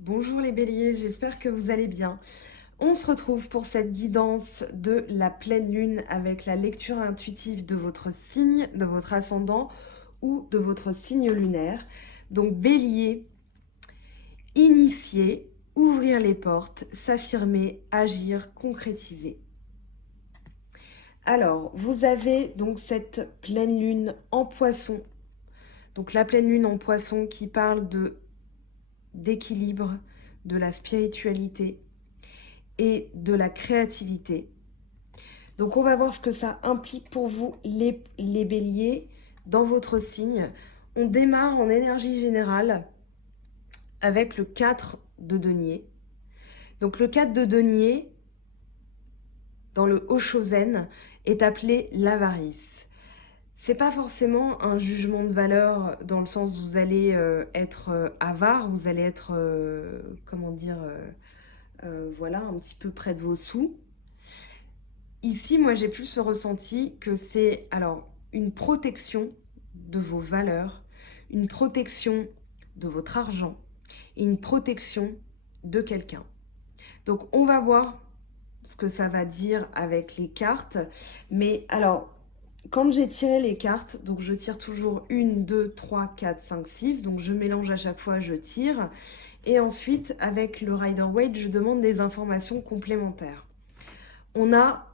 Bonjour les béliers, j'espère que vous allez bien. On se retrouve pour cette guidance de la pleine lune avec la lecture intuitive de votre signe, de votre ascendant ou de votre signe lunaire. Donc bélier, initier, ouvrir les portes, s'affirmer, agir, concrétiser. Alors, vous avez donc cette pleine lune en poisson. Donc la pleine lune en poisson qui parle d'équilibre, de la spiritualité et de la créativité. Donc on va voir ce que ça implique pour vous les béliers dans votre signe. On démarre en énergie générale avec le 4 de denier. Donc le 4 de denier, dans le Oshozen, est appelé l'avarice. C'est pas forcément un jugement de valeur dans le sens où vous allez être avare, vous allez être, voilà, un petit peu près de vos sous. Ici, moi, j'ai plus ce ressenti que c'est alors une protection de vos valeurs, une protection de votre argent et une protection de quelqu'un. Donc, on va voir ce que ça va dire avec les cartes. Mais alors, quand j'ai tiré les cartes, donc je tire toujours 1, 2, 3, 4, 5, 6. Donc, je mélange à chaque fois, je tire. Et ensuite, avec le Rider-Waite, je demande des informations complémentaires. On a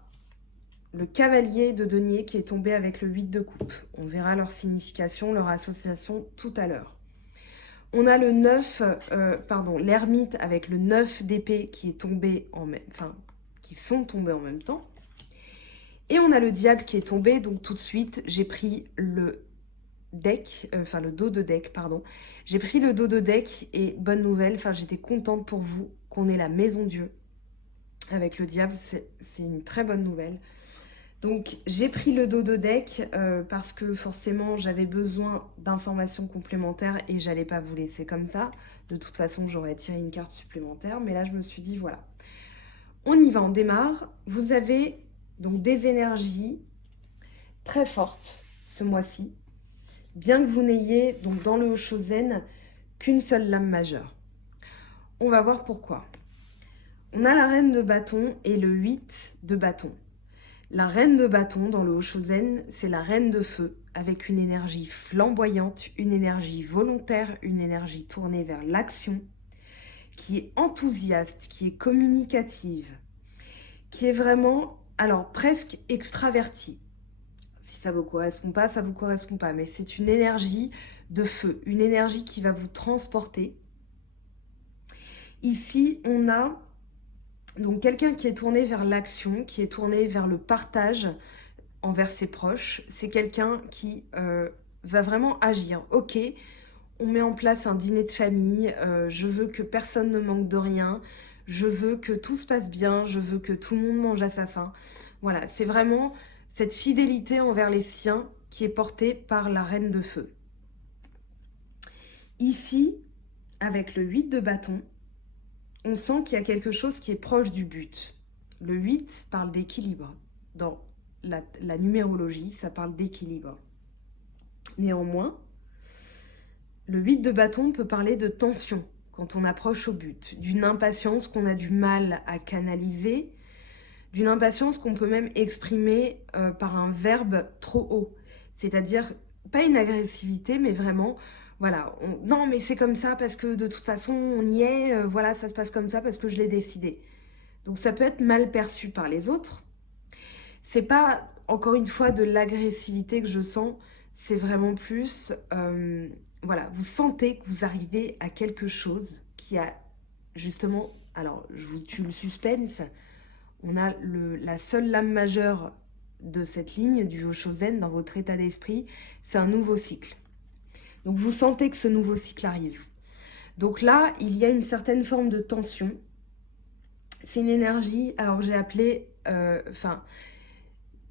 le cavalier de denier qui est tombé avec le 8 de coupe. On verra leur signification, leur association tout à l'heure. On a le 9, l'ermite avec le 9 d'épée qui est tombé qui sont tombés en même temps. Et on a le diable qui est tombé, donc tout de suite, j'ai pris le le dos de deck, pardon. J'ai pris le dos de deck et bonne nouvelle, j'étais contente pour vous qu'on ait la maison Dieu avec le diable, c'est une très bonne nouvelle. Donc j'ai pris le dos de deck parce que forcément j'avais besoin d'informations complémentaires et j'allais pas vous laisser comme ça. De toute façon j'aurais tiré une carte supplémentaire, mais là je me suis dit voilà. On y va, on démarre. Vous avez donc des énergies très fortes ce mois-ci, bien que vous n'ayez donc dans le Shozen qu'une seule lame majeure. On va voir pourquoi. On a la reine de bâton et le 8 de bâton. La reine de bâton dans le Oshozen, c'est la reine de feu, avec une énergie flamboyante, une énergie volontaire, une énergie tournée vers l'action, qui est enthousiaste, qui est communicative, qui est vraiment, alors presque extravertie. Si ça vous correspond pas, ça vous correspond pas, mais c'est une énergie de feu, une énergie qui va vous transporter. Ici, on a donc quelqu'un qui est tourné vers l'action, qui est tourné vers le partage, envers ses proches, c'est quelqu'un qui va vraiment agir. Ok, on met en place un dîner de famille, je veux que personne ne manque de rien, je veux que tout se passe bien, je veux que tout le monde mange à sa faim. Voilà, c'est vraiment cette fidélité envers les siens qui est portée par la reine de feu. Ici, avec le 8 de bâton, on sent qu'il y a quelque chose qui est proche du but. Le 8 parle d'équilibre. Dans la numérologie, ça parle d'équilibre. Néanmoins, le 8 de bâton peut parler de tension quand on approche au but, d'une impatience qu'on a du mal à canaliser, d'une impatience qu'on peut même exprimer par un verbe trop haut. C'est-à-dire, pas une agressivité, mais vraiment, voilà, non mais c'est comme ça parce que de toute façon on y est, voilà, ça se passe comme ça parce que je l'ai décidé. Donc ça peut être mal perçu par les autres. C'est pas, encore une fois, de l'agressivité que je sens, c'est vraiment plus, voilà, vous sentez que vous arrivez à quelque chose qui a justement, alors je vous tue le suspense, on a la seule lame majeure de cette ligne du Oshozen dans votre état d'esprit, c'est un nouveau cycle. Donc vous sentez que ce nouveau cycle arrive. Donc là, il y a une certaine forme de tension. C'est une énergie, alors j'ai appelé,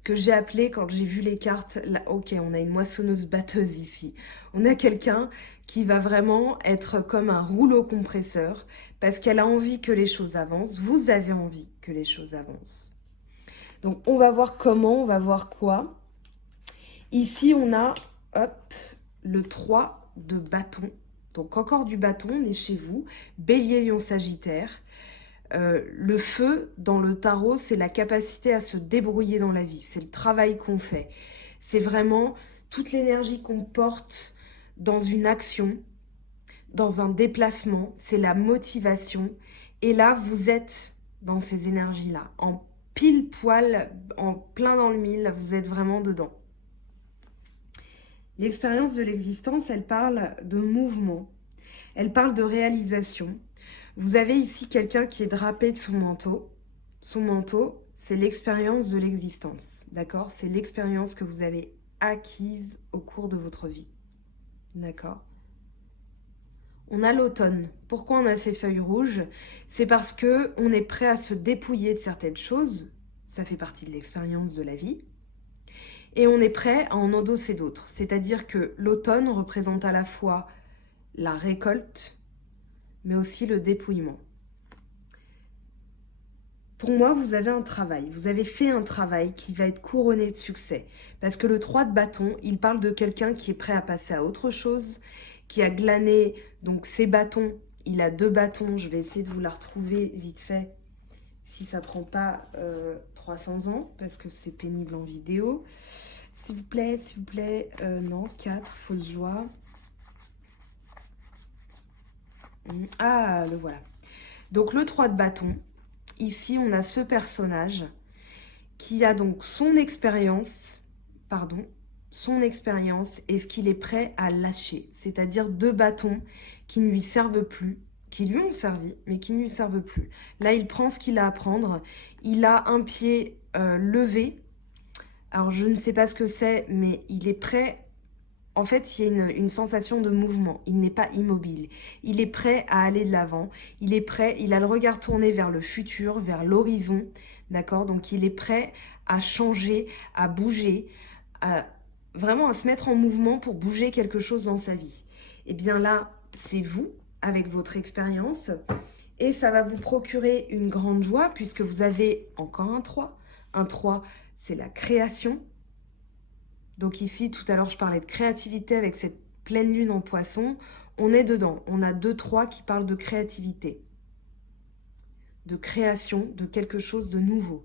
que j'ai appelé quand j'ai vu les cartes, là, ok, on a une moissonneuse-batteuse ici. On a quelqu'un qui va vraiment être comme un rouleau compresseur parce qu'elle a envie que les choses avancent. Vous avez envie que les choses avancent. Donc on va voir comment, on va voir quoi. Ici, on a, hop, le 3 de bâton Donc encore du bâton, on est chez vous. Bélier, Lion, Sagittaire. Le feu, dans le tarot, c'est la capacité à se débrouiller dans la vie. C'est le travail qu'on fait. C'est vraiment toute l'énergie qu'on porte dans une action, dans un déplacement. C'est la motivation. Et là, vous êtes dans ces énergies-là, en pile poil, en plein dans le mille. Vous êtes vraiment dedans. L'expérience de l'existence, elle parle de mouvement. Elle parle de réalisation. Vous avez ici quelqu'un qui est drapé de son manteau. Son manteau, c'est l'expérience de l'existence, d'accord? C'est l'expérience que vous avez acquise au cours de votre vie, d'accord? On a l'automne. Pourquoi on a ces feuilles rouges? C'est parce que on est prêt à se dépouiller de certaines choses. Ça fait partie de l'expérience de la vie. Et on est prêt à en endosser d'autres. C'est-à-dire que l'automne représente à la fois la récolte, mais aussi le dépouillement. Pour moi, vous avez un travail. Vous avez fait un travail qui va être couronné de succès. Parce que le 3 de bâton, il parle de quelqu'un qui est prêt à passer à autre chose, qui a glané donc ses bâtons. Il a 2 bâtons. Je vais essayer de vous la retrouver vite fait, si ça prend pas 300 ans, parce que c'est pénible en vidéo. S'il vous plaît, non, 4, fausse joie. Ah, le voilà. Donc le 3 de bâton, ici on a ce personnage qui a donc son expérience et ce qu'il est prêt à lâcher. C'est-à-dire 2 bâtons qui ne lui servent plus, qui lui ont servi, mais qui ne lui servent plus. Là, il prend ce qu'il a à prendre. Il a un pied levé. Alors, je ne sais pas ce que c'est, mais il est prêt. En fait, il y a une sensation de mouvement. Il n'est pas immobile. Il est prêt à aller de l'avant. Il est prêt, il a le regard tourné vers le futur, vers l'horizon. D'accord? Donc, il est prêt à changer, à bouger, vraiment à se mettre en mouvement pour bouger quelque chose dans sa vie. Et bien là, c'est vous, avec votre expérience. Et ça va vous procurer une grande joie puisque vous avez encore un 3. Un 3, c'est la création. Donc ici, tout à l'heure, je parlais de créativité avec cette pleine lune en poisson. On est dedans. On a 2-3 qui parlent de créativité, de création, de quelque chose de nouveau.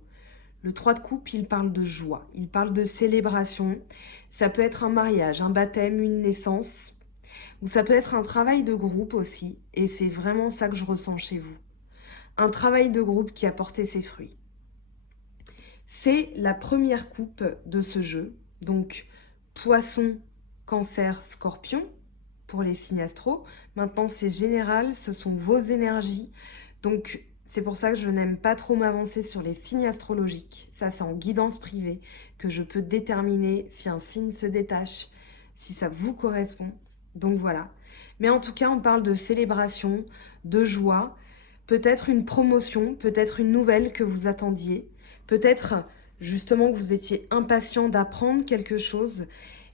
Le 3 de coupe, il parle de joie, il parle de célébration. Ça peut être un mariage, un baptême, une naissance. Ou ça peut être un travail de groupe aussi. Et c'est vraiment ça que je ressens chez vous. Un travail de groupe qui a porté ses fruits. C'est la première coupe de ce jeu. Donc, Poisson, Cancer, Scorpion, pour les signes astro. Maintenant, c'est général, ce sont vos énergies. Donc, c'est pour ça que je n'aime pas trop m'avancer sur les signes astrologiques. Ça, c'est en guidance privée que je peux déterminer si un signe se détache, si ça vous correspond. Donc voilà. Mais en tout cas, on parle de célébration, de joie, peut-être une promotion, peut-être une nouvelle que vous attendiez, peut-être justement que vous étiez impatient d'apprendre quelque chose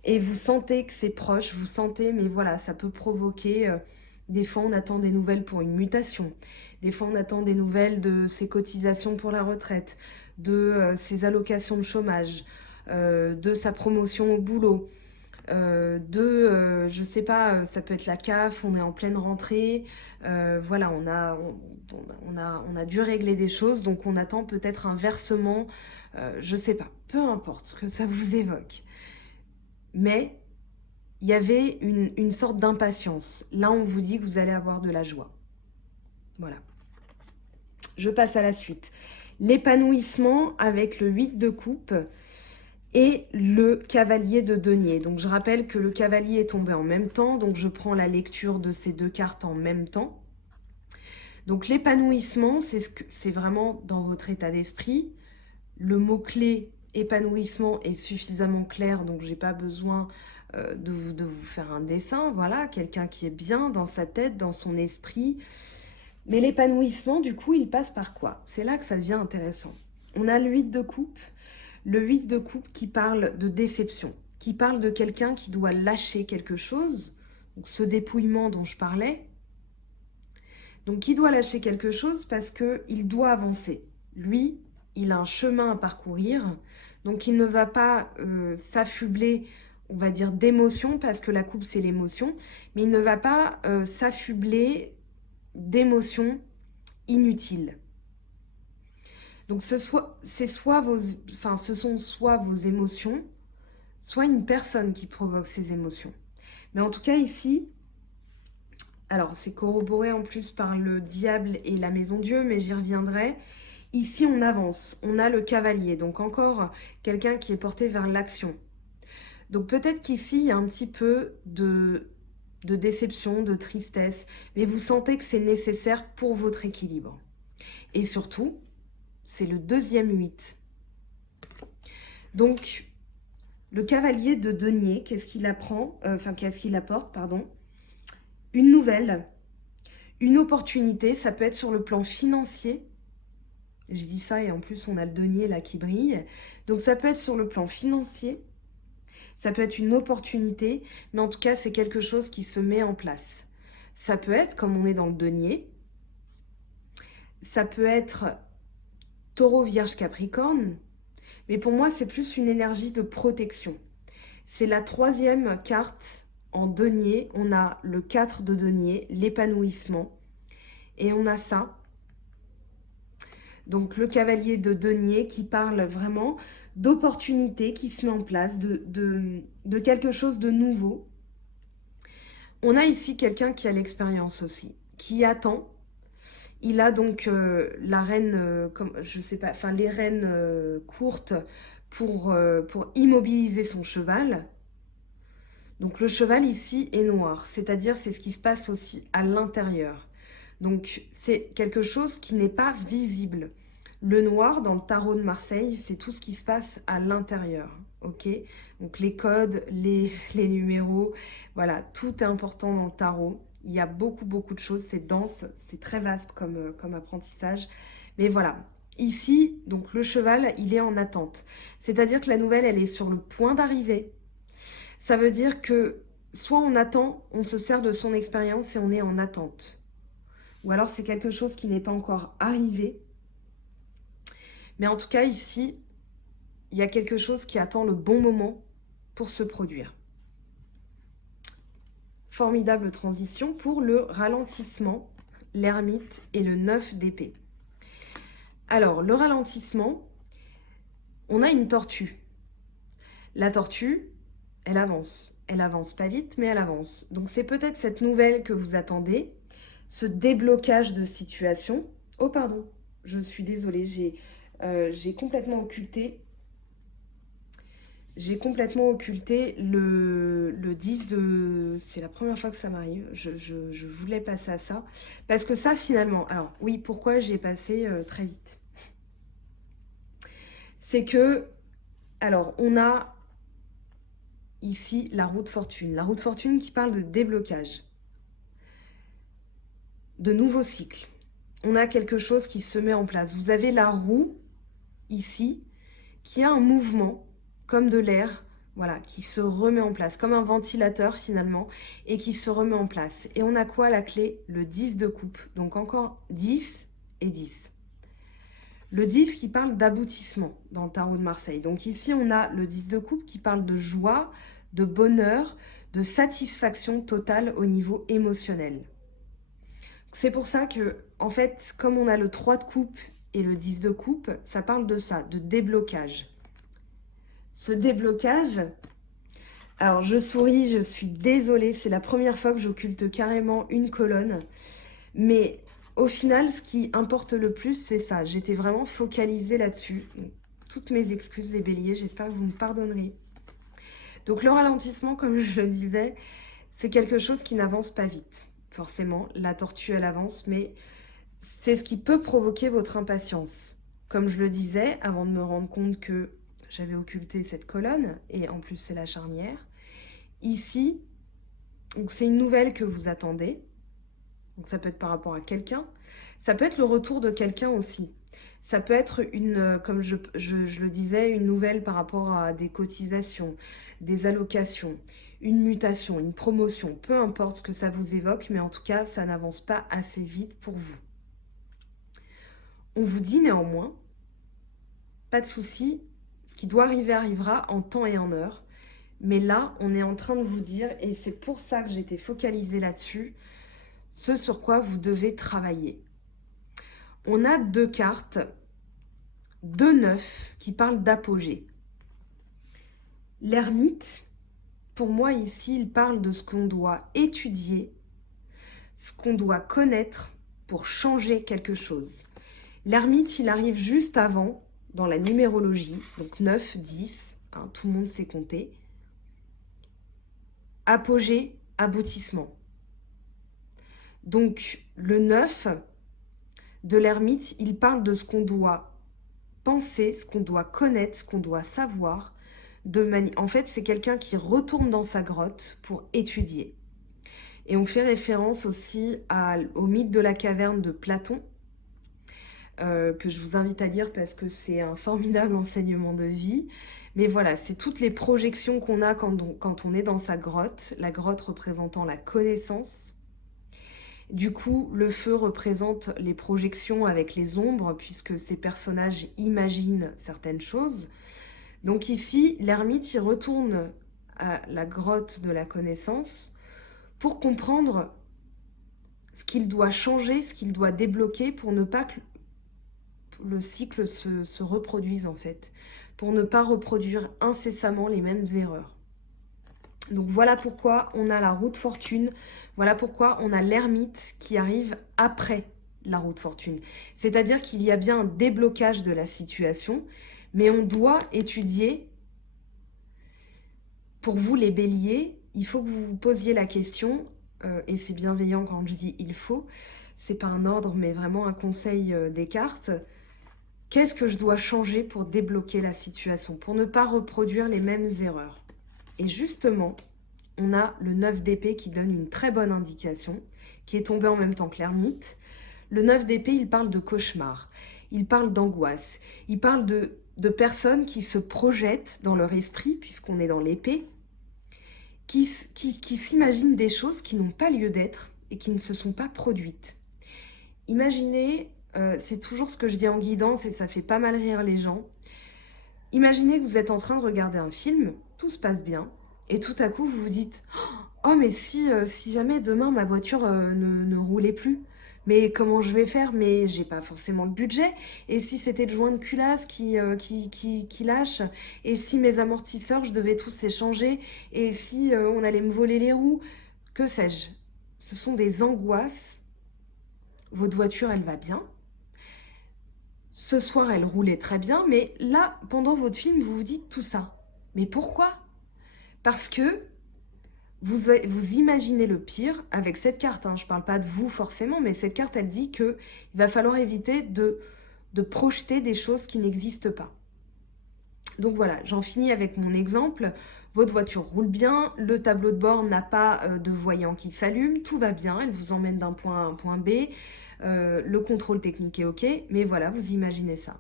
et vous sentez que c'est proche, vous sentez, mais voilà, ça peut provoquer... des fois, on attend des nouvelles pour une mutation. Des fois, on attend des nouvelles de ses cotisations pour la retraite, de ses allocations de chômage, de sa promotion au boulot, je sais pas, ça peut être la CAF, on est en pleine rentrée, voilà, on a dû régler des choses, donc on attend peut-être un versement, je sais pas, peu importe ce que ça vous évoque. Mais il y avait une sorte d'impatience. Là, on vous dit que vous allez avoir de la joie. Voilà. Je passe à la suite. L'épanouissement avec le 8 de coupe et le cavalier de denier. Donc, je rappelle que le cavalier est tombé en même temps. Donc, je prends la lecture de ces 2 cartes en même temps. Donc, l'épanouissement, c'est vraiment dans votre état d'esprit. Le mot-clé épanouissement est suffisamment clair, donc j'ai pas besoin de vous faire un dessin. Voilà, quelqu'un qui est bien dans sa tête, dans son esprit. Mais l'épanouissement, du coup, il passe par quoi? C'est là que ça devient intéressant. On a le 8 de coupe. Le 8 de coupe qui parle de déception, qui parle de quelqu'un qui doit lâcher quelque chose. Donc, ce dépouillement dont je parlais. Donc, qui doit lâcher quelque chose parce qu'il doit avancer. Lui, il a un chemin à parcourir, donc il ne va pas s'affubler on va dire, d'émotions, parce que la coupe, c'est l'émotion, mais il ne va pas s'affubler d'émotions inutiles. Donc ce sont soit vos émotions, soit une personne qui provoque ces émotions. Mais en tout cas ici, alors c'est corroboré en plus par le diable et la maison Dieu, mais j'y reviendrai. Ici on avance, on a le cavalier, donc encore quelqu'un qui est porté vers l'action. Donc peut-être qu'ici il y a un petit peu de déception, de tristesse, mais vous sentez que c'est nécessaire pour votre équilibre. Et surtout, c'est le deuxième 8. Donc, le cavalier de denier, qu'est-ce qu'il apporte, pardon? Une nouvelle, une opportunité, ça peut être sur le plan financier. Je dis ça et en plus on a le denier là qui brille. Donc ça peut être sur le plan financier, ça peut être une opportunité, mais en tout cas c'est quelque chose qui se met en place. Ça peut être, comme on est dans le denier, ça peut être Taureau, Vierge, Capricorne, mais pour moi c'est plus une énergie de protection. C'est la troisième carte en denier. On a le 4 de denier, l'épanouissement. Et on a ça. Donc le cavalier de denier qui parle vraiment d'opportunité qui se met en place, de quelque chose de nouveau. On a ici quelqu'un qui a l'expérience aussi, qui attend. Il a donc la reine, comme, je sais pas, enfin les rênes courtes pour immobiliser son cheval. Donc le cheval ici est noir, c'est-à-dire c'est ce qui se passe aussi à l'intérieur. Donc c'est quelque chose qui n'est pas visible. Le noir dans le tarot de Marseille, c'est tout ce qui se passe à l'intérieur. Ok, donc les codes, les numéros, voilà, tout est important dans le tarot. Il y a beaucoup de choses, c'est dense, c'est très vaste comme apprentissage. Mais voilà, ici, donc le cheval, il est en attente. C'est-à-dire que la nouvelle, elle est sur le point d'arriver. Ça veut dire que soit on attend, on se sert de son expérience et on est en attente. Ou alors c'est quelque chose qui n'est pas encore arrivé. Mais en tout cas, ici, il y a quelque chose qui attend le bon moment pour se produire. Formidable transition pour le ralentissement, l'ermite et le 9 d'épée. Alors, le ralentissement, on a une tortue. La tortue, elle avance. Elle avance pas vite, mais elle avance. Donc c'est peut-être cette nouvelle que vous attendez, ce déblocage de situation. Oh pardon, je suis désolée, j'ai complètement occulté. J'ai complètement occulté le 10 de... C'est la première fois que ça m'arrive. Je voulais passer à ça. Parce que ça, finalement... Alors, oui, pourquoi j'ai passé très vite? C'est que... Alors, on a ici la roue de fortune. La roue de fortune qui parle de déblocage. De nouveaux cycles. On a quelque chose qui se met en place. Vous avez la roue, ici, qui a un mouvement, comme de l'air, voilà, qui se remet en place, comme un ventilateur finalement, et qui se remet en place. Et on a quoi à la clé? Le 10 de coupe. Donc encore 10 et 10. Le 10 qui parle d'aboutissement dans le tarot de Marseille. Donc ici, on a le 10 de coupe qui parle de joie, de bonheur, de satisfaction totale au niveau émotionnel. C'est pour ça que, en fait, comme on a le 3 de coupe et le 10 de coupe, ça parle de ça, de déblocage. Ce déblocage, alors je souris, je suis désolée, c'est la première fois que j'occulte carrément une colonne, mais au final, ce qui importe le plus, c'est ça. J'étais vraiment focalisée là-dessus. Toutes mes excuses, les béliers, j'espère que vous me pardonnerez. Donc le ralentissement, comme je le disais, c'est quelque chose qui n'avance pas vite. Forcément, la tortue, elle avance, mais c'est ce qui peut provoquer votre impatience. Comme je le disais, avant de me rendre compte que j'avais occulté cette colonne, et en plus c'est la charnière. Ici, c'est une nouvelle que vous attendez. Donc ça peut être par rapport à quelqu'un. Ça peut être le retour de quelqu'un aussi. Ça peut être comme je le disais, une nouvelle par rapport à des cotisations, des allocations, une mutation, une promotion, peu importe ce que ça vous évoque, mais en tout cas, ça n'avance pas assez vite pour vous. On vous dit néanmoins, pas de souci, ce qui doit arriver arrivera en temps et en heure. Mais là, on est en train de vous dire, et c'est pour ça que j'étais focalisée là-dessus, ce sur quoi vous devez travailler. On a 2 cartes, 2 neufs qui parlent d'apogée. L'ermite, pour moi ici, il parle de ce qu'on doit étudier, ce qu'on doit connaître pour changer quelque chose. L'ermite, il arrive juste avant, dans la numérologie, donc 9, 10, hein, tout le monde sait compter. Apogée, aboutissement. Donc le 9 de l'ermite, il parle de ce qu'on doit penser, ce qu'on doit connaître, ce qu'on doit savoir. En fait, c'est quelqu'un qui retourne dans sa grotte pour étudier. Et on fait référence aussi au mythe de la caverne de Platon, que je vous invite à lire parce que c'est un formidable enseignement de vie. Mais voilà, c'est toutes les projections qu'on a quand on est dans sa grotte, la grotte représentant la connaissance. Du coup, le feu représente les projections avec les ombres, puisque ces personnages imaginent certaines choses. Donc ici, l'ermite y retourne à la grotte de la connaissance pour comprendre ce qu'il doit changer, ce qu'il doit débloquer pour ne pas que le cycle se reproduise en fait, pour ne pas reproduire incessamment les mêmes erreurs. Donc voilà pourquoi on a la roue de fortune, voilà pourquoi on a l'ermite qui arrive après la roue de fortune. C'est-à-dire qu'il y a bien un déblocage de la situation, mais on doit étudier. Pour vous les béliers, il faut que vous vous posiez la question, et c'est bienveillant quand je dis il faut, c'est pas un ordre mais vraiment un conseil des cartes. Qu'est-ce que je dois changer pour débloquer la situation, pour ne pas reproduire les mêmes erreurs? Et justement, on a le 9 d'épée qui donne une très bonne indication, qui est tombé en même temps que l'ermite. Le 9 d'épée, il parle de cauchemar, il parle d'angoisse, il parle de personnes qui se projettent dans leur esprit, puisqu'on est dans l'épée, qui s'imaginent des choses qui n'ont pas lieu d'être et qui ne se sont pas produites. Imaginez, c'est toujours ce que je dis en guidance et ça fait pas mal rire les gens. Imaginez que vous êtes en train de regarder un film, tout se passe bien, et tout à coup vous vous dites « Oh mais si jamais demain ma voiture ne roulait plus, mais comment je vais faire? Mais j'ai pas forcément le budget, et si c'était le joint de culasse qui lâche, et si mes amortisseurs je devais tous échanger, et si on allait me voler les roues, que sais-je ?» Ce sont des angoisses. Votre voiture elle va bien. Ce soir, elle roulait très bien, mais là, pendant votre film, vous vous dites tout ça. Mais pourquoi? Parce que vous imaginez le pire avec cette carte. Hein. Je ne parle pas de vous forcément, mais cette carte, elle dit qu'il va falloir éviter de projeter des choses qui n'existent pas. Donc voilà, j'en finis avec mon exemple. Votre voiture roule bien, le tableau de bord n'a pas de voyant qui s'allume, tout va bien, elle vous emmène d'un point A à un point B, le contrôle technique est OK, mais voilà, vous imaginez ça.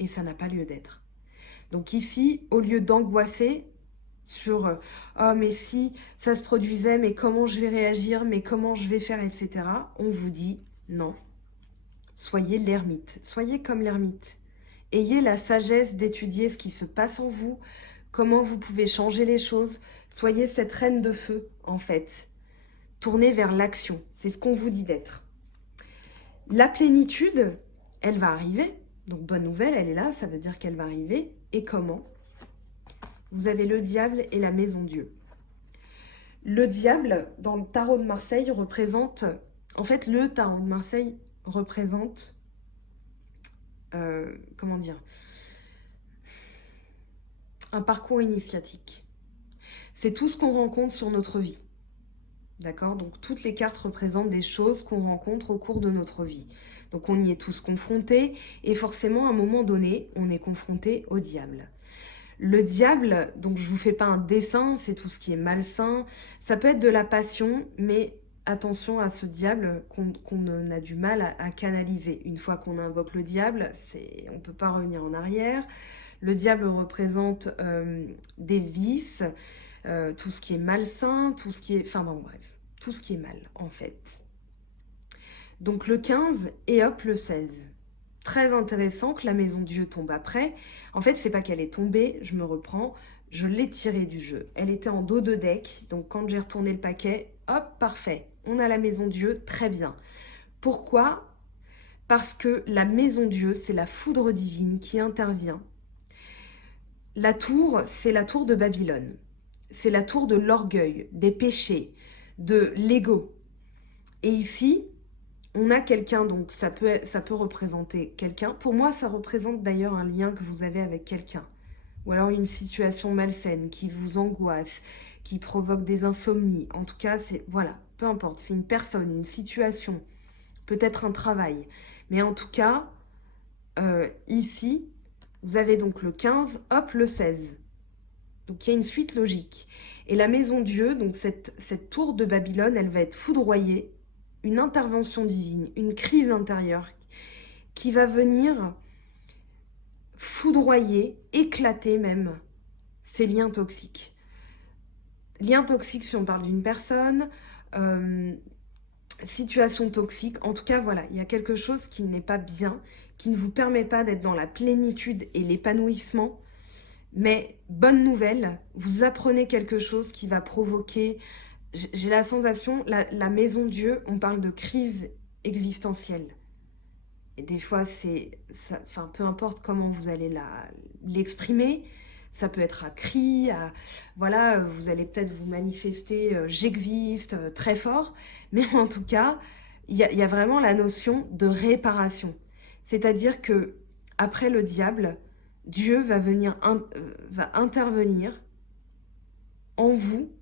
Et ça n'a pas lieu d'être. Donc ici, au lieu d'angoisser sur oh mais si ça se produisait, mais comment je vais réagir, mais comment je vais faire, etc., on vous dit non. Soyez l'ermite, soyez comme l'ermite. Ayez la sagesse d'étudier ce qui se passe en vous, comment vous pouvez changer les choses. Soyez cette reine de feu, en fait. Tournez vers l'action, c'est ce qu'on vous dit d'être. La plénitude, elle va arriver. Donc bonne nouvelle, elle est là, ça veut dire qu'elle va arriver. Et comment? Vous avez le diable et la maison Dieu. Le diable, dans le tarot de Marseille, représente... En fait, le tarot de Marseille représente... comment dire? Un parcours initiatique. C'est tout ce qu'on rencontre sur notre vie. D'accord? Donc toutes les cartes représentent des choses qu'on rencontre au cours de notre vie. Donc on y est tous confrontés et forcément à un moment donné, on est confronté au diable. Le diable, donc je ne vous fais pas un dessin, c'est tout ce qui est malsain. Ça peut être de la passion, mais attention à ce diable qu'on a du mal à canaliser. Une fois qu'on invoque le diable, on ne peut pas revenir en arrière. Le diable représente des vices, tout ce qui est malsain, tout ce qui est... Enfin bon, bref, tout ce qui est mal, en fait. Donc le 15 et hop, le 16. Très intéressant que la maison Dieu tombe après. En fait, c'est pas qu'elle est tombée, je me reprends. Je l'ai tirée du jeu. Elle était en dos de deck, donc quand j'ai retourné le paquet, hop, parfait. On a la maison Dieu, très bien. Pourquoi? Parce que la maison Dieu, c'est la foudre divine qui intervient. La tour, c'est la tour de Babylone. C'est la tour de l'orgueil, des péchés, de l'ego. Et ici, on a quelqu'un, donc ça peut représenter quelqu'un. Pour moi, ça représente d'ailleurs un lien que vous avez avec quelqu'un. Ou alors une situation malsaine qui vous angoisse, qui provoque des insomnies. En tout cas, c'est voilà, peu importe, c'est une personne, une situation, peut-être un travail. Mais en tout cas, ici, vous avez donc le 15, hop, le 16. Donc il y a une suite logique. Et la maison Dieu, donc cette tour de Babylone, elle va être foudroyée, une intervention divine, une crise intérieure qui va venir foudroyer, éclater même ces liens toxiques. Liens toxiques si on parle d'une personne, situation toxique, en tout cas voilà, il y a quelque chose qui n'est pas bien, qui ne vous permet pas d'être dans la plénitude et l'épanouissement. Mais bonne nouvelle, vous apprenez quelque chose qui va provoquer, j'ai la sensation, la maison Dieu, on parle de crise existentielle. Et des fois, enfin, peu importe comment vous allez l'exprimer, ça peut être à cri, voilà, vous allez peut-être vous manifester, j'existe, très fort, mais en tout cas, il y a vraiment la notion de réparation. C'est-à-dire que après le diable, Dieu va va intervenir en vous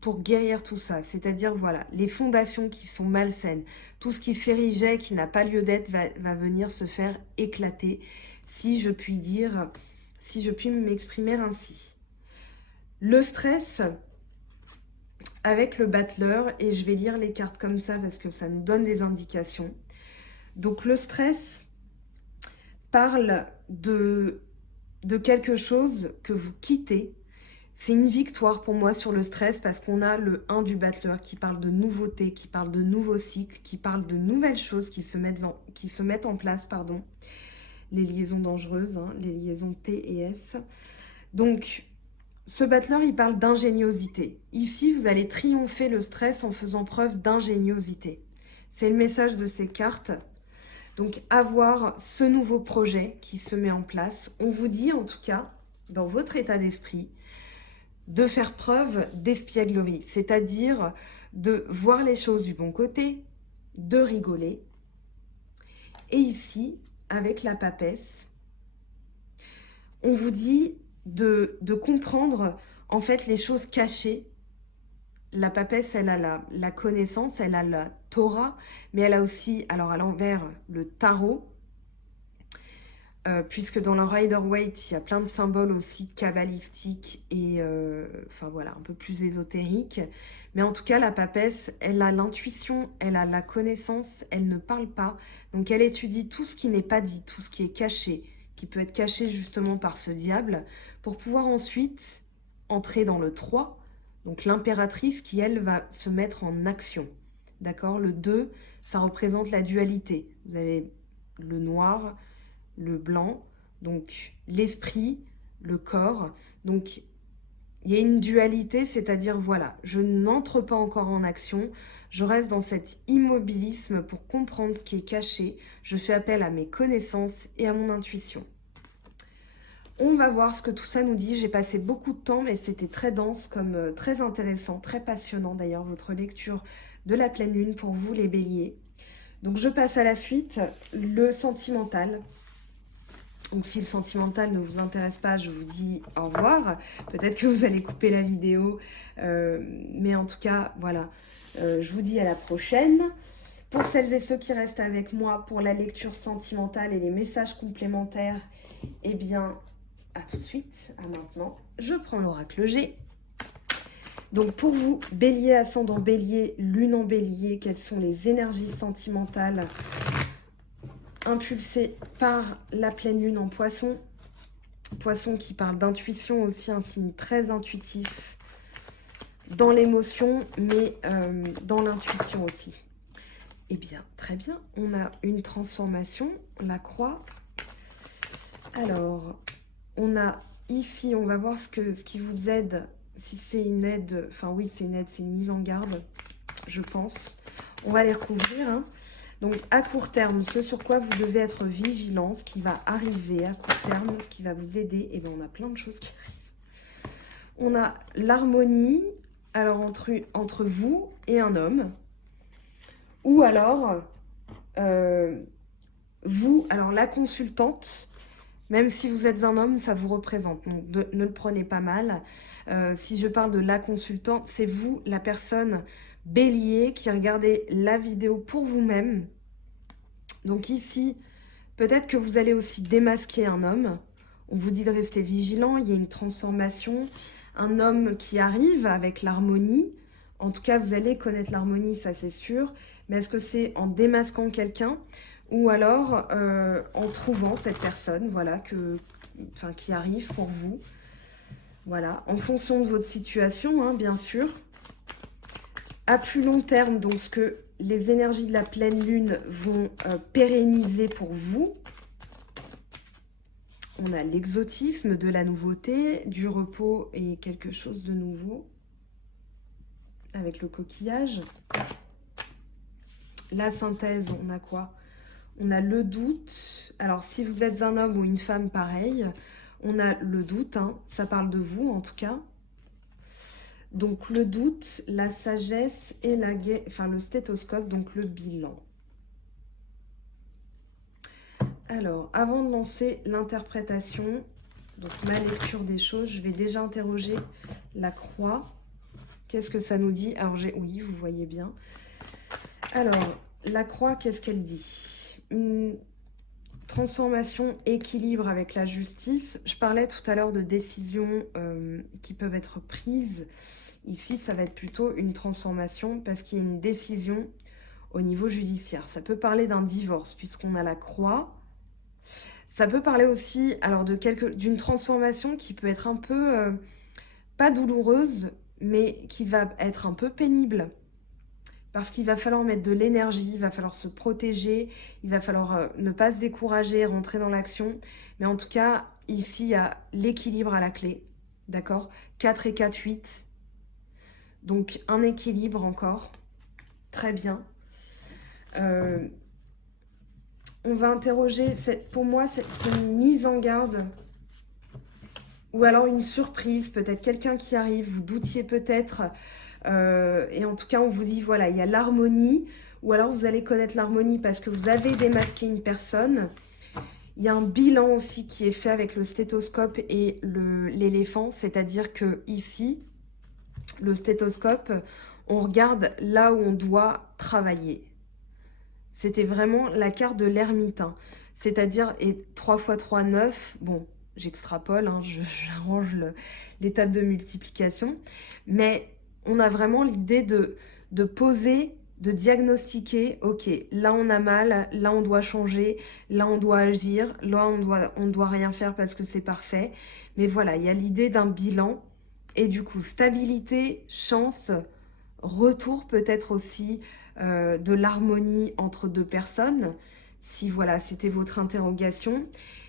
pour guérir tout ça. C'est-à-dire, voilà, les fondations qui sont malsaines, tout ce qui s'érigeait, qui n'a pas lieu d'être, va venir se faire éclater, si je puis dire, si je puis m'exprimer ainsi. Le stress, avec le battleur, et je vais lire les cartes comme ça parce que ça nous donne des indications. Donc le stress parle de quelque chose que vous quittez. C'est une victoire pour moi sur le stress parce qu'on a le 1 du battleur qui parle de nouveauté, qui parle de nouveaux cycles, qui parle de nouvelles choses qui se mettent en place, pardon. Les liaisons dangereuses, hein, les liaisons T et S. Donc, ce battleur, il parle d'ingéniosité. Ici, vous allez triompher le stress en faisant preuve d'ingéniosité. C'est le message de ces cartes. Donc, avoir ce nouveau projet qui se met en place, on vous dit en tout cas, dans votre état d'esprit, de faire preuve d'espièglerie, c'est-à-dire de voir les choses du bon côté, de rigoler. Et ici, avec la papesse, on vous dit de comprendre en fait les choses cachées. La papesse, elle a la connaissance, elle a la Torah, mais elle a aussi, alors à l'envers, le tarot, puisque dans le Rider-Waite, il y a plein de symboles aussi kabbalistiques et enfin voilà, un peu plus ésotériques. Mais en tout cas, la papesse, elle a l'intuition, elle a la connaissance, elle ne parle pas. Donc elle étudie tout ce qui n'est pas dit, tout ce qui est caché, qui peut être caché justement par ce diable, pour pouvoir ensuite entrer dans le 3, donc l'impératrice qui, elle, va se mettre en action. D'accord? Le 2, ça représente la dualité. Vous avez le noir, le blanc, donc l'esprit, le corps. Donc il y a une dualité, c'est-à-dire voilà, je n'entre pas encore en action, je reste dans cet immobilisme pour comprendre ce qui est caché, je fais appel à mes connaissances et à mon intuition. On va voir ce que tout ça nous dit. J'ai passé beaucoup de temps, mais c'était très dense, comme très intéressant, très passionnant d'ailleurs, votre lecture de la pleine lune pour vous les béliers. Donc je passe à la suite, le sentimental. Donc si le sentimental ne vous intéresse pas, je vous dis au revoir. Peut-être que vous allez couper la vidéo. Mais en tout cas, voilà. Je vous dis à la prochaine. Pour celles et ceux qui restent avec moi pour la lecture sentimentale et les messages complémentaires, eh bien, à tout de suite, à maintenant. Je prends l'oracle G. Donc pour vous, bélier, ascendant bélier, lune en bélier, quelles sont les énergies sentimentales impulsé par la pleine lune en poisson. Poisson qui parle d'intuition aussi, un signe très intuitif dans l'émotion, mais dans l'intuition aussi. Eh bien, très bien, on a une transformation, la croix. Alors, on a ici, on va voir ce qui vous aide. Si c'est une aide, enfin oui, c'est une aide, c'est une mise en garde, je pense. On va les recouvrir, hein. Donc, à court terme, ce sur quoi vous devez être vigilant, ce qui va arriver à court terme, ce qui va vous aider, et bien on a plein de choses qui arrivent. On a l'harmonie, alors entre vous et un homme, ou alors vous, alors la consultante, même si vous êtes un homme, ça vous représente, donc ne le prenez pas mal. Si je parle de la consultante, c'est vous, la personne bélier, qui regardez la vidéo pour vous-même. Donc ici, peut-être que vous allez aussi démasquer un homme. On vous dit de rester vigilant, il y a une transformation. Un homme qui arrive avec l'harmonie. En tout cas, vous allez connaître l'harmonie, ça c'est sûr. Mais est-ce que c'est en démasquant quelqu'un ou alors en trouvant cette personne, voilà, qui arrive pour vous. Voilà, en fonction de votre situation, hein, bien sûr. À plus long terme, donc ce que les énergies de la pleine lune vont pérenniser pour vous. On a l'exotisme, de la nouveauté, du repos et quelque chose de nouveau. Avec le coquillage. La synthèse, on a quoi? On a le doute. Alors, si vous êtes un homme ou une femme, pareil. On a le doute, hein, ça parle de vous en tout cas. Donc, le doute, la sagesse et le stéthoscope, donc le bilan. Alors, avant de lancer l'interprétation, donc ma lecture des choses, je vais déjà interroger la croix. Qu'est-ce que ça nous dit? Alors, oui, vous voyez bien. Alors, la croix, qu'est-ce qu'elle dit? Transformation, équilibre avec la justice. Je parlais tout à l'heure de décisions qui peuvent être prises. Ici, ça va être plutôt une transformation parce qu'il y a une décision au niveau judiciaire. Ça peut parler d'un divorce puisqu'on a la croix. Ça peut parler aussi alors d'une transformation qui peut être un peu, pas douloureuse, mais qui va être un peu pénible. Parce qu'il va falloir mettre de l'énergie, il va falloir se protéger, il va falloir ne pas se décourager, rentrer dans l'action. Mais en tout cas, ici, il y a l'équilibre à la clé. D'accord? 4 et 4, 8. Donc, un équilibre encore. Très bien. On va interroger, pour moi, c'est une mise en garde. Ou alors une surprise, peut-être quelqu'un qui arrive, vous doutiez peut-être... et en tout cas, on vous dit, voilà, il y a l'harmonie, ou alors vous allez connaître l'harmonie parce que vous avez démasqué une personne. Il y a un bilan aussi qui est fait avec le stéthoscope et l'éléphant, c'est-à-dire que ici, le stéthoscope, on regarde là où on doit travailler. C'était vraiment la carte de l'ermite, hein. C'est-à-dire, et 3 x 3, 9, bon, j'extrapole, hein, j'arrange l'étape de multiplication, mais on a vraiment l'idée de poser, de diagnostiquer, ok, là on a mal, là on doit changer, là on doit agir, là on doit rien faire parce que c'est parfait. Mais voilà, il y a l'idée d'un bilan et du coup, stabilité, chance, retour peut-être aussi de l'harmonie entre deux personnes, si voilà, c'était votre interrogation.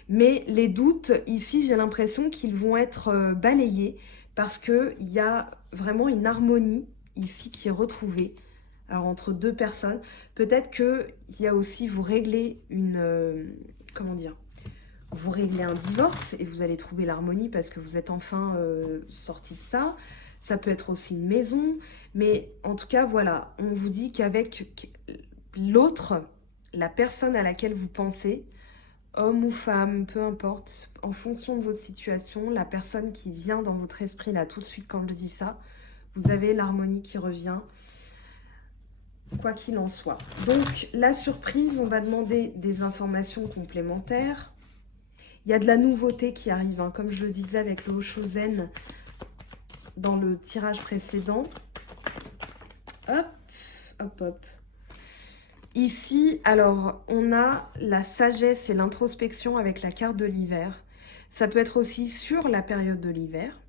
Mais les doutes, ici, j'ai l'impression qu'ils vont être balayés parce qu'il y a vraiment une harmonie ici qui est retrouvée. Alors, entre deux personnes, peut-être qu'il y a aussi, vous réglez comment dire, vous réglez un divorce et vous allez trouver l'harmonie parce que vous êtes enfin sorti de ça. Ça peut être aussi une maison, mais en tout cas, voilà, on vous dit qu'avec l'autre, la personne à laquelle vous pensez, homme ou femme, peu importe, en fonction de votre situation, la personne qui vient dans votre esprit là tout de suite quand je dis ça, vous avez l'harmonie qui revient, quoi qu'il en soit. Donc, la surprise, on va demander des informations complémentaires. Il y a de la nouveauté qui arrive, hein, comme je le disais avec le Oshozen dans le tirage précédent. Hop, hop, hop. Ici, alors, on a la sagesse et l'introspection avec la carte de l'hiver. Ça peut être aussi sur la période de l'hiver,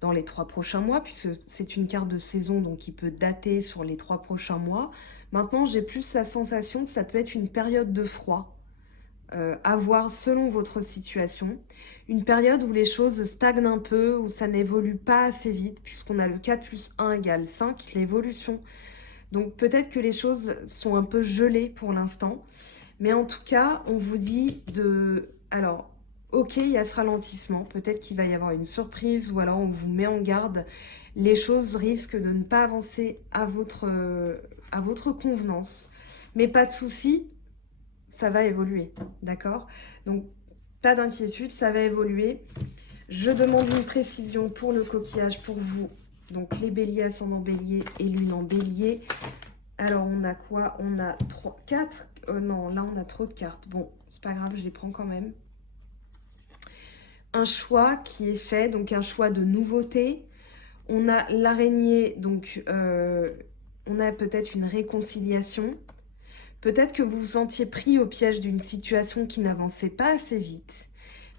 dans les 3 prochains mois, puisque c'est une carte de saison, donc qui peut dater sur les 3 prochains mois. Maintenant, j'ai plus la sensation que ça peut être une période de froid. avoir selon votre situation. Une période où les choses stagnent un peu, où ça n'évolue pas assez vite, puisqu'on a le 4 plus 1 égale 5, l'évolution. Donc peut-être que les choses sont un peu gelées pour l'instant. Mais en tout cas, on vous dit de... Alors, ok, il y a ce ralentissement. Peut-être qu'il va y avoir une surprise ou alors on vous met en garde. Les choses risquent de ne pas avancer à votre convenance. Mais pas de souci, ça va évoluer. D'accord? Donc, pas d'inquiétude, ça va évoluer. Je demande une précision pour le coquillage pour vous. Donc, les béliers, ascendant bélier et lune en bélier. Alors, on a quoi? On a 3, 4. Non, là, on a trop de cartes. Bon, c'est pas grave, je les prends quand même. Un choix qui est fait, donc un choix de nouveauté. On a l'araignée, donc on a peut-être une réconciliation. Peut-être que vous vous sentiez pris au piège d'une situation qui n'avançait pas assez vite.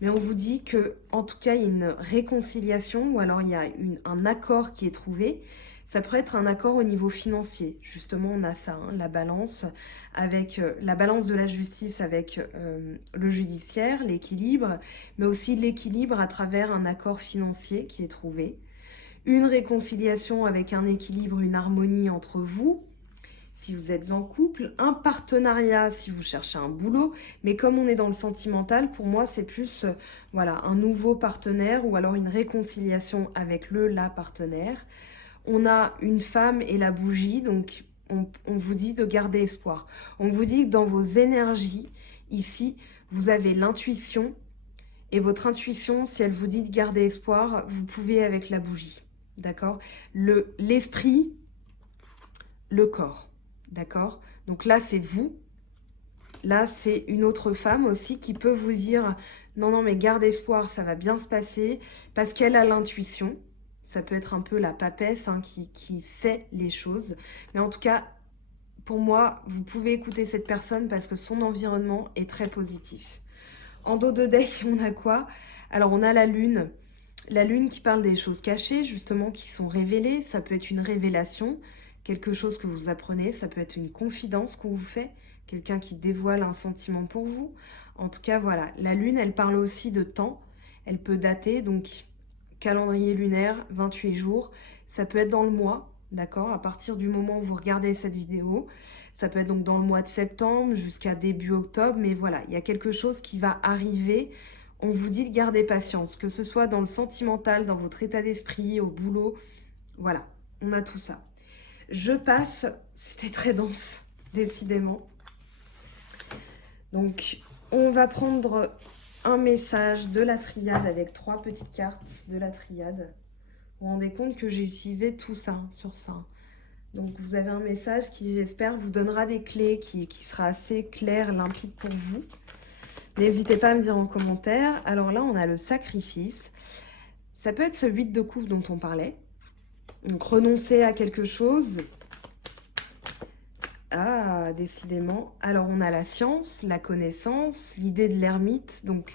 Mais on vous dit que, en tout cas, il y a une réconciliation ou alors il y a un accord qui est trouvé. Ça pourrait être un accord au niveau financier. Justement, on a ça, hein, la balance avec la balance de la justice avec le judiciaire, l'équilibre, mais aussi l'équilibre à travers un accord financier qui est trouvé. Une réconciliation avec un équilibre, une harmonie entre vous, si vous êtes en couple, un partenariat si vous cherchez un boulot, mais comme on est dans le sentimental, pour moi c'est plus voilà, un nouveau partenaire ou alors une réconciliation avec la partenaire. On a une femme et la bougie, donc on vous dit de garder espoir. On vous dit que dans vos énergies, ici, vous avez l'intuition, et votre intuition, si elle vous dit de garder espoir, vous pouvez avec la bougie, d'accord? L'esprit, le corps. D'accord? Donc là, c'est vous. Là, c'est une autre femme aussi qui peut vous dire « Non, non, mais garde espoir, ça va bien se passer. » Parce qu'elle a l'intuition. Ça peut être un peu la papesse hein, qui sait les choses. Mais en tout cas, pour moi, vous pouvez écouter cette personne parce que son environnement est très positif. En dos de deck, on a quoi? Alors, on a la lune. La lune qui parle des choses cachées, justement, qui sont révélées. Ça peut être une révélation, quelque chose que vous apprenez. Ça peut être une confidence qu'on vous fait, quelqu'un qui dévoile un sentiment pour vous. En tout cas, voilà. La lune, elle parle aussi de temps. Elle peut dater, donc calendrier lunaire, 28 jours. Ça peut être dans le mois, d'accord? À partir du moment où vous regardez cette vidéo. Ça peut être donc dans le mois de septembre jusqu'à début octobre. Mais voilà, il y a quelque chose qui va arriver. On vous dit de garder patience, que ce soit dans le sentimental, dans votre état d'esprit, au boulot. Voilà, on a tout ça. Je passe, c'était très dense, décidément. Donc, on va prendre un message de la triade avec 3 petites cartes de la triade. Vous vous rendez compte que j'ai utilisé tout ça sur ça. Donc, vous avez un message qui, j'espère, vous donnera des clés, qui sera assez clair, limpide pour vous. N'hésitez pas à me dire en commentaire. Alors là, on a le sacrifice. Ça peut être ce 8 de coupe dont on parlait. Donc, renoncer à quelque chose. Ah, décidément. Alors, on a la science, la connaissance, l'idée de l'ermite. Donc,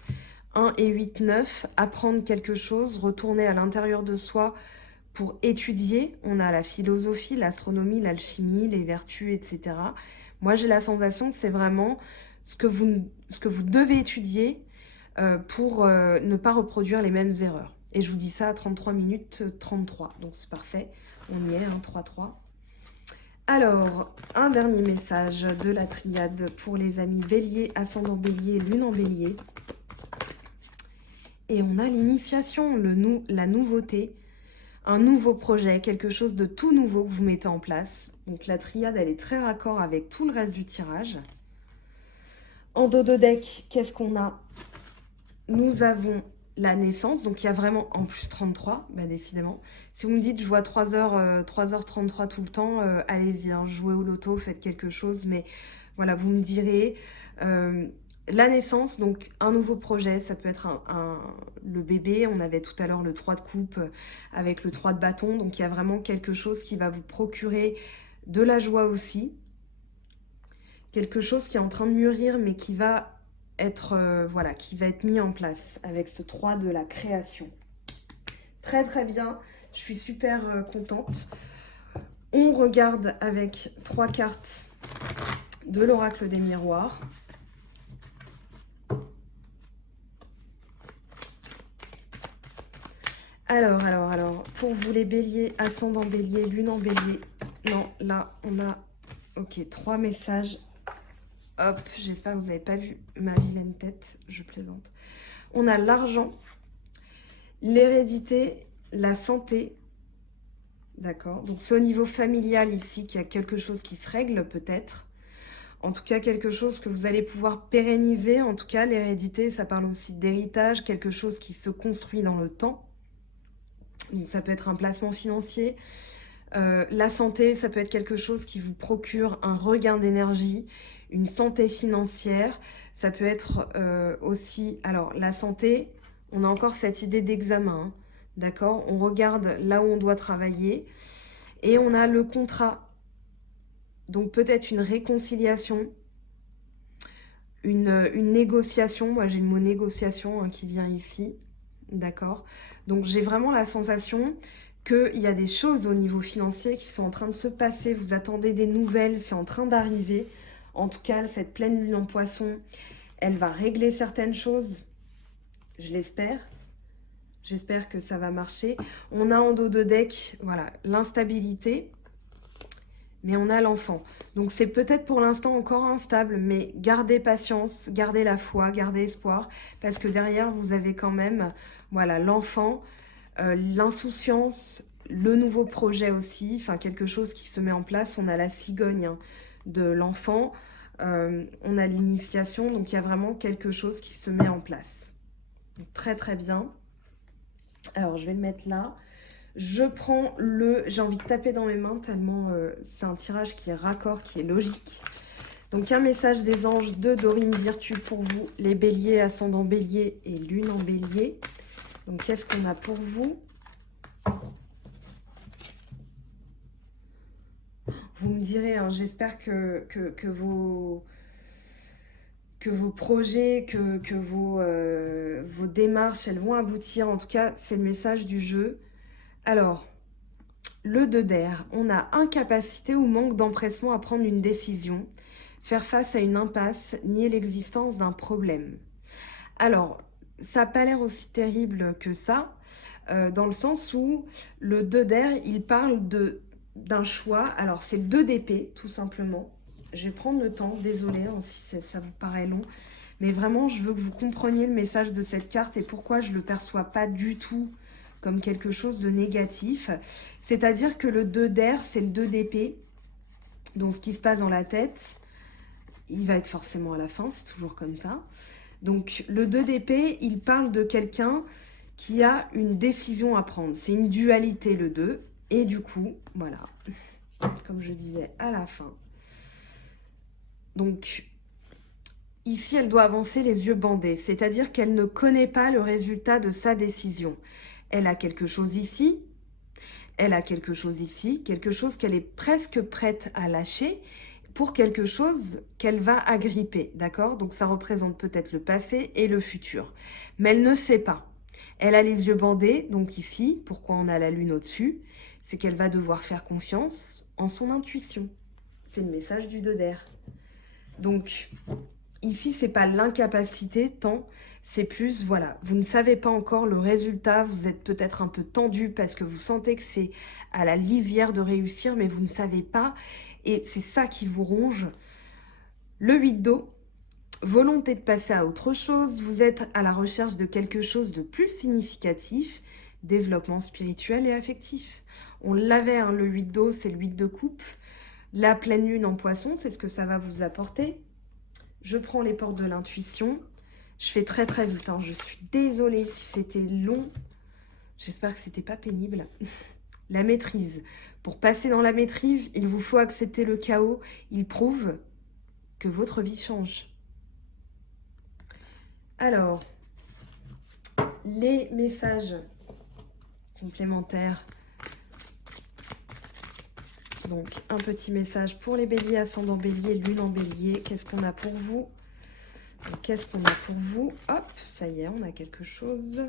1 et 8, 9. Apprendre quelque chose, retourner à l'intérieur de soi pour étudier. On a la philosophie, l'astronomie, l'alchimie, les vertus, etc. Moi, j'ai la sensation que c'est vraiment ce que vous devez étudier pour ne pas reproduire les mêmes erreurs. Et je vous dis ça à 33 minutes 33, donc c'est parfait. On y est, hein, 3-3. Alors, un dernier message de la triade pour les amis bélier, ascendant bélier, lune en bélier. Et on a l'initiation, la nouveauté, un nouveau projet, quelque chose de tout nouveau que vous mettez en place. Donc la triade, elle est très raccord avec tout le reste du tirage. En dos de deck, qu'est-ce qu'on a? Nous avons la naissance, donc il y a vraiment en plus 33, bah décidément. Si vous me dites, je vois 3h33 tout le temps, allez-y, hein, jouez au loto, faites quelque chose, mais voilà, vous me direz. La naissance, donc un nouveau projet, ça peut être le bébé, on avait tout à l'heure le 3 de coupe avec le 3 de bâton, donc il y a vraiment quelque chose qui va vous procurer de la joie aussi. Quelque chose qui est en train de mûrir, mais qui va être, voilà, qui va être mis en place avec ce 3 de la création. Très très bien, je suis super contente. On regarde avec 3 cartes de l'oracle des miroirs. Alors, pour vous les béliers, ascendant bélier, lune en bélier. Non, là, on a, ok, 3 messages. Hop, j'espère que vous n'avez pas vu ma vilaine tête, je plaisante. On a l'argent, l'hérédité, la santé. D'accord. Donc c'est au niveau familial ici qu'il y a quelque chose qui se règle peut-être. En tout cas, quelque chose que vous allez pouvoir pérenniser. En tout cas, l'hérédité, ça parle aussi d'héritage, quelque chose qui se construit dans le temps. Donc ça peut être un placement financier. La santé, ça peut être quelque chose qui vous procure un regain d'énergie, une santé financière. Ça peut être aussi... Alors, la santé, on a encore cette idée d'examen, hein, d'accord? On regarde là où on doit travailler. Et on a le contrat. Donc peut-être une réconciliation, une négociation. Moi, j'ai le mot négociation hein, qui vient ici, d'accord? Donc j'ai vraiment la sensation qu'il y a des choses au niveau financier qui sont en train de se passer. Vous attendez des nouvelles, c'est en train d'arriver. En tout cas, cette pleine lune en poisson, elle va régler certaines choses. Je l'espère. J'espère que ça va marcher. On a en dos de deck, voilà, l'instabilité. Mais on a l'enfant. Donc c'est peut-être pour l'instant encore instable, mais gardez patience, gardez la foi, gardez espoir, parce que derrière, vous avez quand même voilà, l'enfant, l'insouciance, le nouveau projet aussi, enfin quelque chose qui se met en place. On a la cigogne hein, de l'enfant, on a l'initiation, donc il y a vraiment quelque chose qui se met en place. Donc, très très bien. Alors je vais le mettre là. Je prends le... J'ai envie de taper dans mes mains tellement c'est un tirage qui est raccord, qui est logique. Donc un message des anges de Dorine Virtue pour vous, les béliers, ascendant bélier et lune en bélier. Donc qu'est-ce qu'on a pour vous? Vous me direz, hein, j'espère que vos projets, que vos démarches, elles vont aboutir. En tout cas, c'est le message du jeu. Alors... Le 2 d'air, on a incapacité ou manque d'empressement à prendre une décision, faire face à une impasse, nier l'existence d'un problème. Alors, ça n'a pas l'air aussi terrible que ça, dans le sens où le 2 d'air, il parle d'un choix. Alors, c'est le 2 d'épée, tout simplement. Je vais prendre le temps, désolée hein, si ça vous paraît long, mais vraiment, je veux que vous compreniez le message de cette carte et pourquoi je ne le perçois pas du tout comme quelque chose de négatif. C'est-à-dire que le 2 d'air, c'est le 2 d'épée. Donc ce qui se passe dans la tête, il va être forcément à la fin, c'est toujours comme ça. Donc le 2 d'épée, il parle de quelqu'un qui a une décision à prendre. C'est une dualité le 2. Et du coup, voilà, comme je disais à la fin. Donc ici, elle doit avancer les yeux bandés. C'est-à-dire qu'elle ne connaît pas le résultat de sa décision. Elle a quelque chose ici, elle a quelque chose ici, quelque chose qu'elle est presque prête à lâcher pour quelque chose qu'elle va agripper, d'accord? Donc ça représente peut-être le passé et le futur. Mais elle ne sait pas. Elle a les yeux bandés, donc ici, pourquoi on a la lune au-dessus? C'est qu'elle va devoir faire confiance en son intuition. C'est le message du 2 d'air. Donc ici, c'est pas l'incapacité tant, c'est plus, voilà, vous ne savez pas encore le résultat, vous êtes peut-être un peu tendu parce que vous sentez que c'est à la lisière de réussir, mais vous ne savez pas, et c'est ça qui vous ronge. Le 8 d'eau, volonté de passer à autre chose, vous êtes à la recherche de quelque chose de plus significatif, développement spirituel et affectif. On l'avait, hein, le 8 d'eau, c'est le 8 de coupe. La pleine lune en poisson, c'est ce que ça va vous apporter. Je prends les portes de l'intuition. Je fais très très vite. Hein. Je suis désolée si c'était long. J'espère que c'était pas pénible. La maîtrise. Pour passer dans la maîtrise, il vous faut accepter le chaos. Il prouve que votre vie change. Alors, les messages complémentaires. Donc, un petit message pour les béliers, ascendant bélier, lune en bélier. Qu'est-ce qu'on a pour vous? Qu'est-ce qu'on a pour vous? Hop, ça y est, on a quelque chose.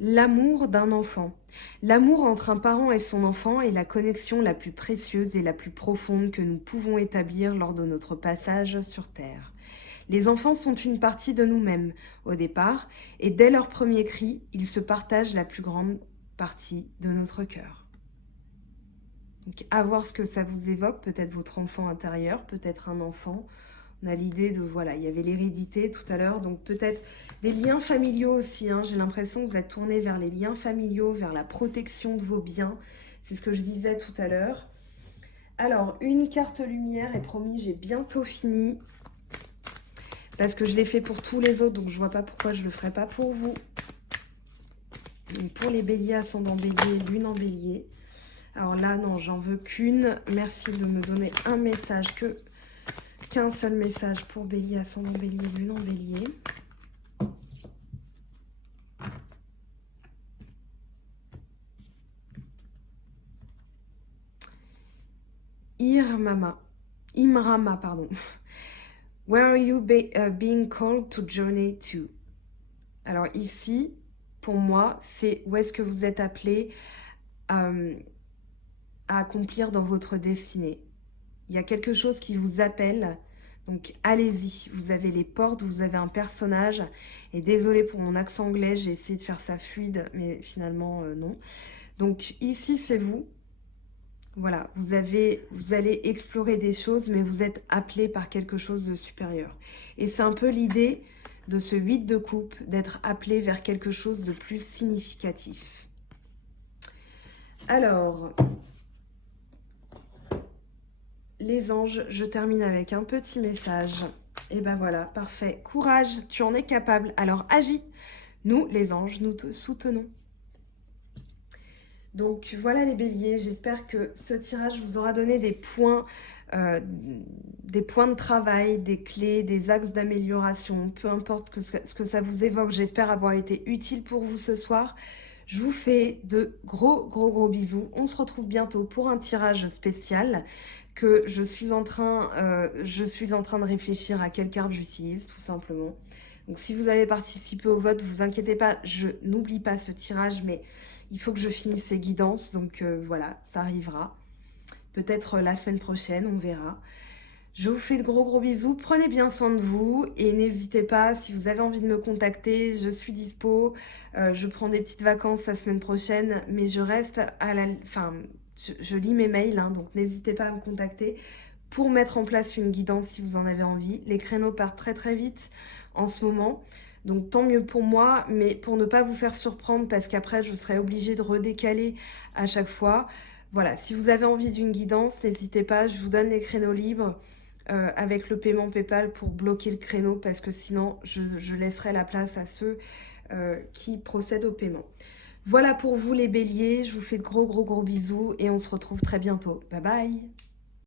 L'amour d'un enfant. L'amour entre un parent et son enfant est la connexion la plus précieuse et la plus profonde que nous pouvons établir lors de notre passage sur Terre. Les enfants sont une partie de nous-mêmes au départ, et dès leur premier cri, ils se partagent la plus grande partie de notre cœur. Donc, à voir ce que ça vous évoque, peut-être votre enfant intérieur, peut-être un enfant. On a l'idée de, voilà, il y avait l'hérédité tout à l'heure, donc peut-être des liens familiaux aussi. Hein. J'ai l'impression que vous êtes tourné vers les liens familiaux, vers la protection de vos biens. C'est ce que je disais tout à l'heure. Alors, une carte lumière, et promis, j'ai bientôt fini. Parce que je l'ai fait pour tous les autres, donc je ne vois pas pourquoi je ne le ferai pas pour vous. Donc pour les béliers, ascendant bélier, lune en bélier. Alors là, non, j'en veux qu'une. Merci de me donner un message, qu'un seul message pour bélier, ascendant bélier, lune en bélier. Imrama, pardon. Where are you being called to journey to? Alors ici, pour moi, c'est où est-ce que vous êtes appelé à accomplir dans votre destinée. Il y a quelque chose qui vous appelle, donc allez-y. Vous avez les portes, vous avez un personnage. Et désolé pour mon accent anglais, j'ai essayé de faire ça fluide, mais finalement non. Donc ici, c'est vous. Voilà, vous allez explorer des choses, mais vous êtes appelé par quelque chose de supérieur. Et c'est un peu l'idée de ce 8 de coupe, d'être appelé vers quelque chose de plus significatif. Alors, les anges, je termine avec un petit message. Et ben voilà, parfait. Courage, tu en es capable. Alors agis. Nous, les anges, nous te soutenons. Donc voilà les béliers, j'espère que ce tirage vous aura donné des points de travail, des clés, des axes d'amélioration, peu importe ce que ça vous évoque. J'espère avoir été utile pour vous ce soir. Je vous fais de gros bisous. On se retrouve bientôt pour un tirage spécial que je suis en train de réfléchir à quelle carte j'utilise, tout simplement. Donc si vous avez participé au vote, vous inquiétez pas, je n'oublie pas ce tirage, mais il faut que je finisse ces guidances, donc voilà, ça arrivera. Peut-être la semaine prochaine, on verra. Je vous fais de gros bisous, prenez bien soin de vous et n'hésitez pas, si vous avez envie de me contacter, je suis dispo. Je prends des petites vacances la semaine prochaine, mais je reste à la... Enfin, je lis mes mails, hein, donc n'hésitez pas à me contacter pour mettre en place une guidance si vous en avez envie. Les créneaux partent très vite en ce moment. Donc tant mieux pour moi, mais pour ne pas vous faire surprendre parce qu'après je serai obligée de redécaler à chaque fois. Voilà, si vous avez envie d'une guidance, n'hésitez pas, je vous donne les créneaux libres avec le paiement PayPal pour bloquer le créneau parce que sinon je laisserai la place à ceux qui procèdent au paiement. Voilà pour vous les béliers, je vous fais de gros bisous et on se retrouve très bientôt. Bye bye!